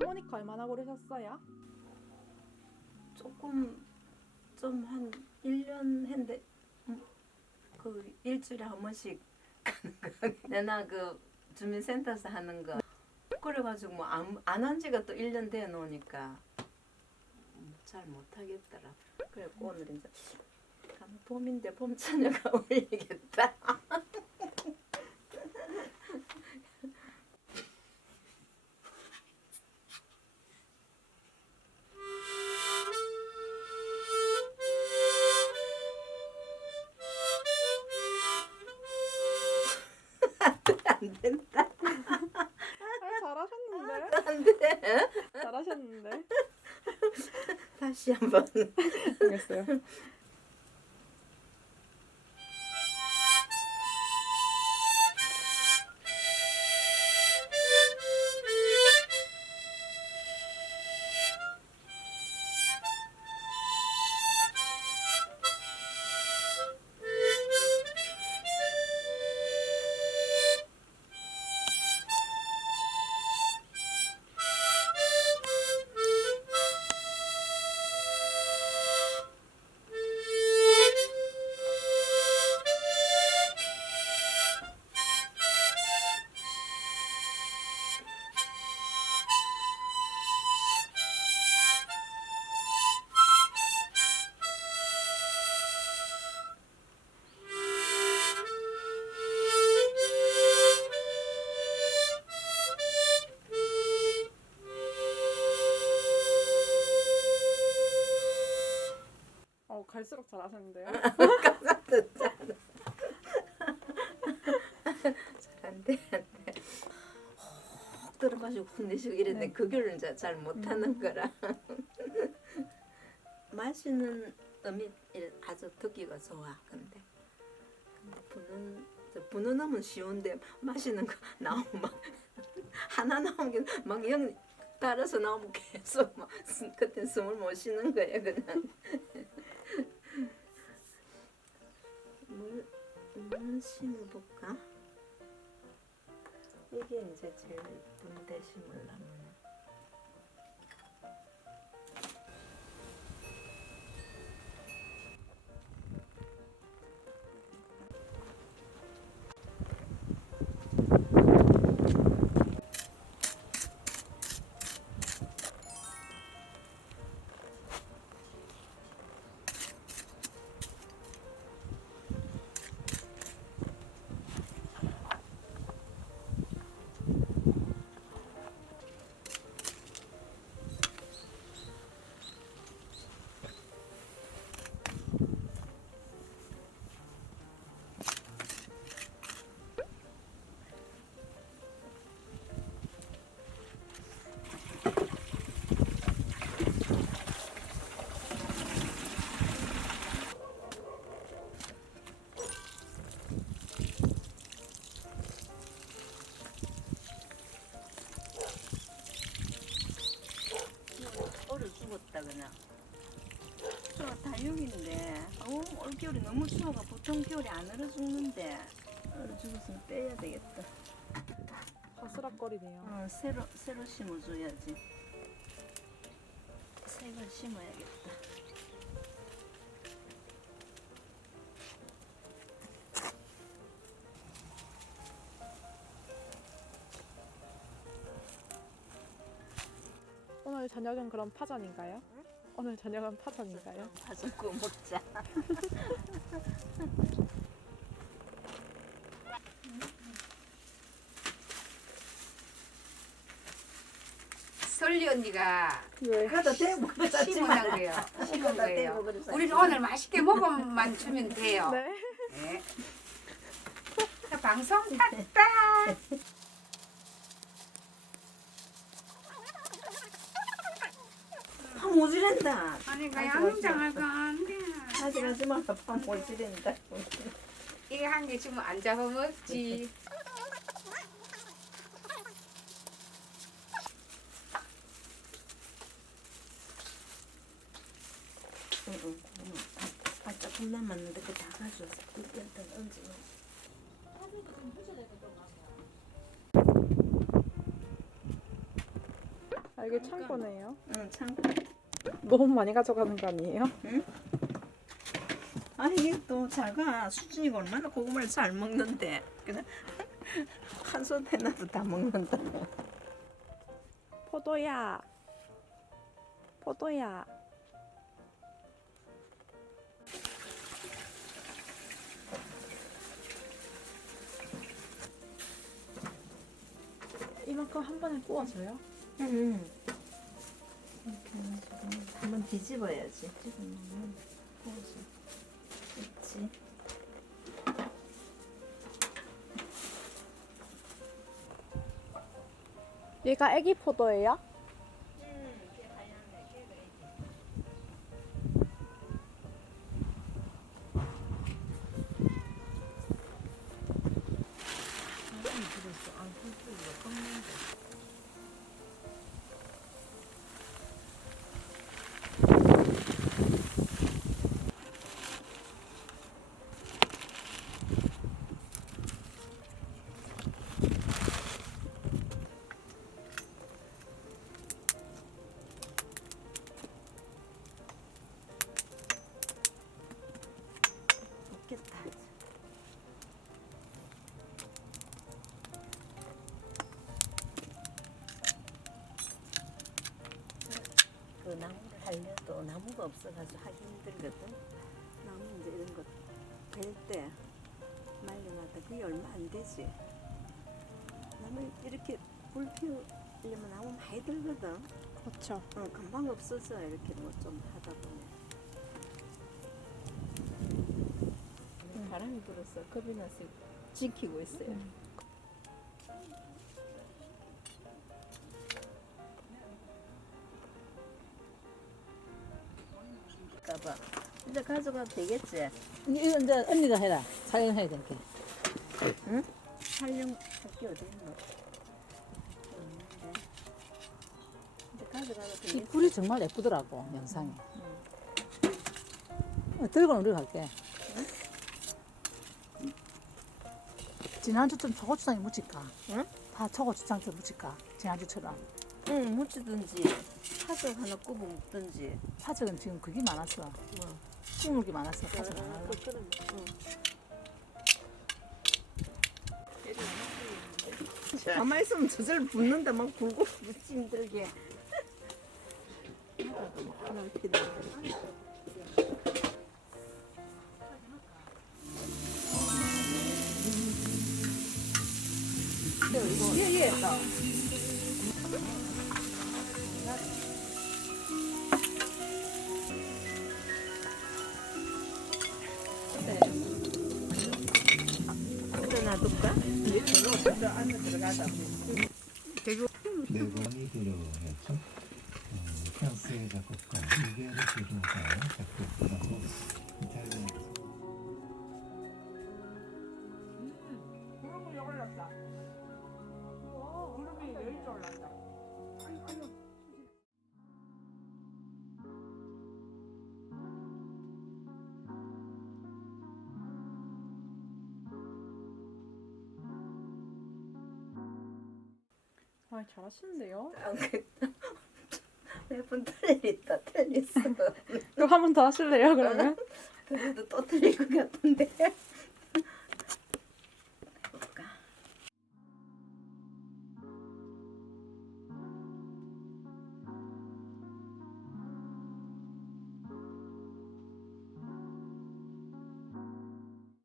하모니카 얼마나 고르셨어요? 조금 좀 한 1년 했는데 그 일주일에 한 번씩 가는 거. 내나 그 주민센터에서 하는 거 그래가지고 뭐 안 한 지가 또 1년 돼 놓으니까 잘 못하겠더라. 그래 오늘 이제 봄인데 봄처녀가 어울리겠다. 안 된다. 잘하셨는데? 안 돼. 잘하셨는데? 다시 한번. 알겠어요. 갈수록 잘하셨는데요? 안돼 안돼. 혹 들어가지고 혼내시고 이랬는데 네. 그걸 이제 잘 못하는 거라. 마시는 음이 아주 듣기가 좋아. 근데 부는 음은 쉬운데 마시는 거 나오면 막 하나 나오면 막영 따라서 나오면 계속 막 그때 숨을 못 쉬는 거야 그냥. 물 심어볼까? 이게 이제 제일 예쁜데 심으려면. 얼어 죽었다 그냥. 저 다육인데 올겨울이 너무 추워가 보통 겨울에 안 얼어 죽는데 얼어 죽었으면 빼야 되겠다. 바스락거리네요. 새로 심어줘야지. 새 걸 심어야겠다. 오늘 저녁은 그럼 파전인가요? 오늘 저녁은 파전인가요? 파전 구워 먹자. 설리 언니가 그래도 대고 심어놓은 거예요. 심은 거예요. 우리는 오늘 맛있게 먹어만 주면 돼요. 네. 네. 방송 탔다. 파 모지랜다. 아니 그 양념장을 안 돼. 하지 마라. 파 모지랜다. 이거 한 개 주면 안 잡아 먹지. 응. 조금 남았는데 그거 다 가져왔어. 일단 얹어. 이게 창고네요. 응, 참. 너무 많이 가져가는 거 아니에요? 아 이게 또 자가 수진이가 얼마나 고구마를 잘 먹는데 그냥 한 손 해놔도 다 먹는다. 포도야. 포도야. 이만큼 한 번에 구워져요? 응. 이렇게 해가지고 한번 뒤집어야지. 뒤집으면 구워져. 그렇지. 얘가 애기 포도예요? 좋겠다. 그 나무를 하려도 나무가 없어가지고 하기 힘들거든. 나무 이제 이런 거 벨 때 말려놨다 그게 얼마 안 되지. 나무 이렇게 불 피우려면 나무 많이 들거든. 그렇죠. 금방 없어져 이렇게 뭐 좀 하다 보면. 바람이 불어서 겁이 나서 지키고 있어요. 까봐. 이제 가져가도 되겠지? 이거 이제 언니가 해라. 촬영해야 되니까. 응? 촬영할 게 어디 있노? 없는데. 이제 가져가도 이 되겠지? 불이 정말 예쁘더라고, 영상이. 들고는 우리가 갈게. 지난주처럼 초고추장에 묻힐까? 응? 다 초고추장처럼 묻힐까? 지난주처럼. 응, 묻히든지 파죽 하나 굽어 먹든지. 파적은 지금 그게 많았어. 국물 게 많았어. 파적 많아. 가만히 있으면 저절 붓는데 막 굴고 묻지 힘들게. 하나도 막 하나 피는데. 예, 예. 여기다 놔둘까? 네 번이 들어왔죠. 프랑스의 작곡가 이베르 조종사의 작곡가고 이탈리아 구름이 올랐다. 구름이 여기로 올랐다. 아, 잘하시는데요? 매번 틀리다 틀렸어. 그럼 한 번 더 하실래요, 그러면? 그래도 또 틀릴 것 같은데.